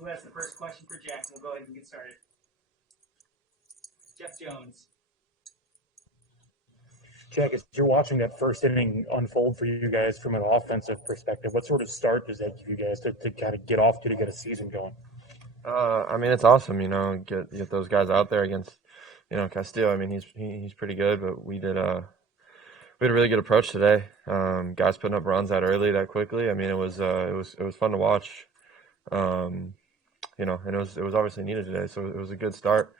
Who has the first question for Jack? We'll go ahead and get started. Jeff Jones. Jack, as you're watching that first inning unfold for you guys from an offensive perspective, what sort of start does that give you guys to kind of get off to get a season going? I mean, it's awesome, get those guys out there against, Castillo. I mean, he's pretty good, but we had a really good approach today. Guys putting up runs that early, that quickly. I mean, it was fun to watch. And it was obviously needed today, so it was a good start.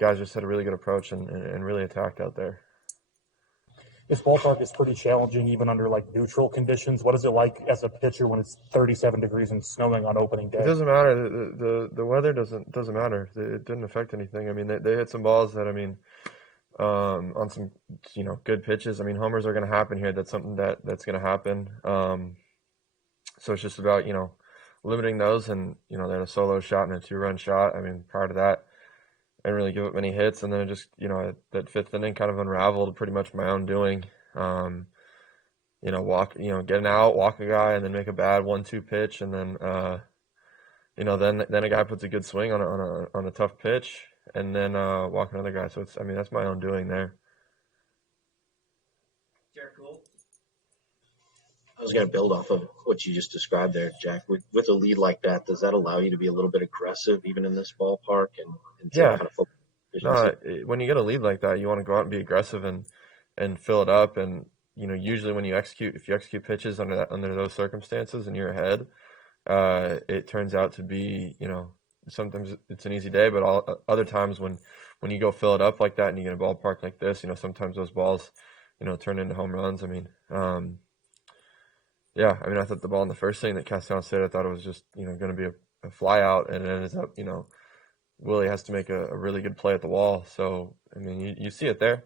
Guys just had a really good approach and really attacked out there. This ballpark is pretty challenging even under like neutral conditions. What is it like as a pitcher when it's 37 degrees and snowing on opening day? It doesn't matter. The weather doesn't matter. It didn't affect anything. I mean, they hit some balls that, on some good pitches. I mean, homers are going to happen here. That's something that's going to happen. So it's just about limiting those, and they had a solo shot and a 2-run shot. I mean, prior to that, I didn't really give up many hits, and then it just that fifth inning kind of unraveled pretty much my own doing. Get an out, walk a guy, and then make a bad 1-2 pitch, and then then a guy puts a good swing on a tough pitch, and then walk another guy. So that's my own doing there. Jared Gould. I was going to build off of what you just described there, Jack. With a lead like that, does that allow you to be a little bit aggressive even in this ballpark and Yeah. kind of focus? No, when you get a lead like that, you want to go out and be aggressive and fill it up. And usually when if you execute pitches under those circumstances and you're ahead, it turns out to be sometimes it's an easy day, but other times when you go fill it up like that and you get a ballpark like this, sometimes those balls turn into home runs. I thought the ball in the first thing that Castellanos said, I thought it was just, going to be a fly out, and it ends up, Willie has to make a really good play at the wall. So, you see it there,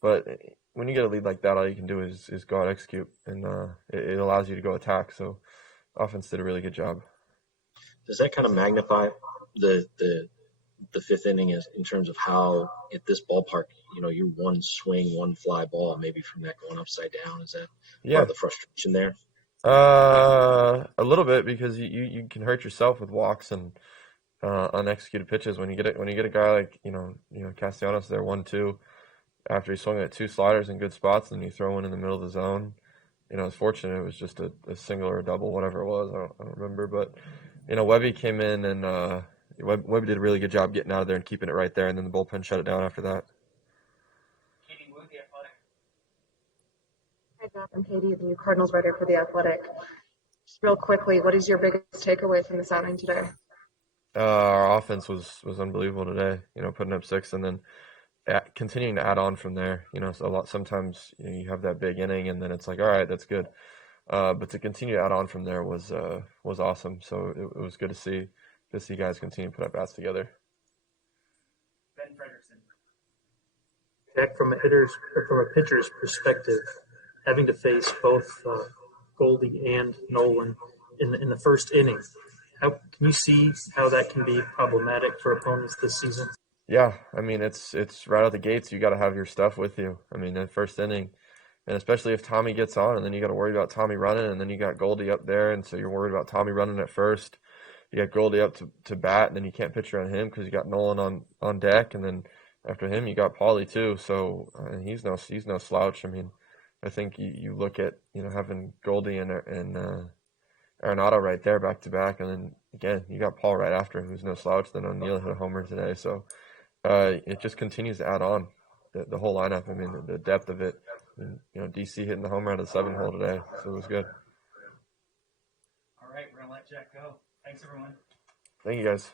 but when you get a lead like that, all you can do is go out and execute, and it allows you to go attack. So offense did a really good job. Does that kind of magnify the fifth inning in terms of how at this ballpark, you one swing, one fly ball, maybe from that going upside down? Is that part of the frustration there? A little bit, because you can hurt yourself with walks and unexecuted pitches when you get a guy like Castellanos there 1-2 after he swung at 2 sliders in good spots, and you throw one in the middle of the zone. It's fortunate it was just a single or a double, whatever it was. I don't remember, but Webby came in, and Webby did a really good job getting out of there and keeping it right there, and then the bullpen shut it down after that. Hi, Jeff. I'm Katie, the Cardinals writer for The Athletic. Just real quickly, what is your biggest takeaway from this outing today? Our offense was unbelievable today. Putting up 6 and then continuing to add on from there. Sometimes you have that big inning and then it's like, all right, that's good. But to continue to add on from there was awesome. So it was good to see guys continue to put up bats together. Ben Frederickson. Jack, from a pitcher's perspective, having to face both Goldie and Nolan in the first inning, can you see how that can be problematic for opponents this season? Yeah, it's right out the gates. You got to have your stuff with you. The first inning, and especially if Tommy gets on, and then you got to worry about Tommy running, and then you got Goldie up there, and so you're worried about Tommy running at first. You got Goldie up to bat, and then you can't pitch around him because you got Nolan on deck, and then after him you got Paulie too. So he's no slouch. I think you look at having Goldie and Arenado right there back to back, and then again you got Paul right after him, who's no slouch. Then O'Neill hit a homer today, so it just continues to add on the whole lineup. The depth of it. And, DC hitting the homer out of the 7-hole today, so it was good. All right, we're gonna let Jack go. Thanks, everyone. Thank you, guys.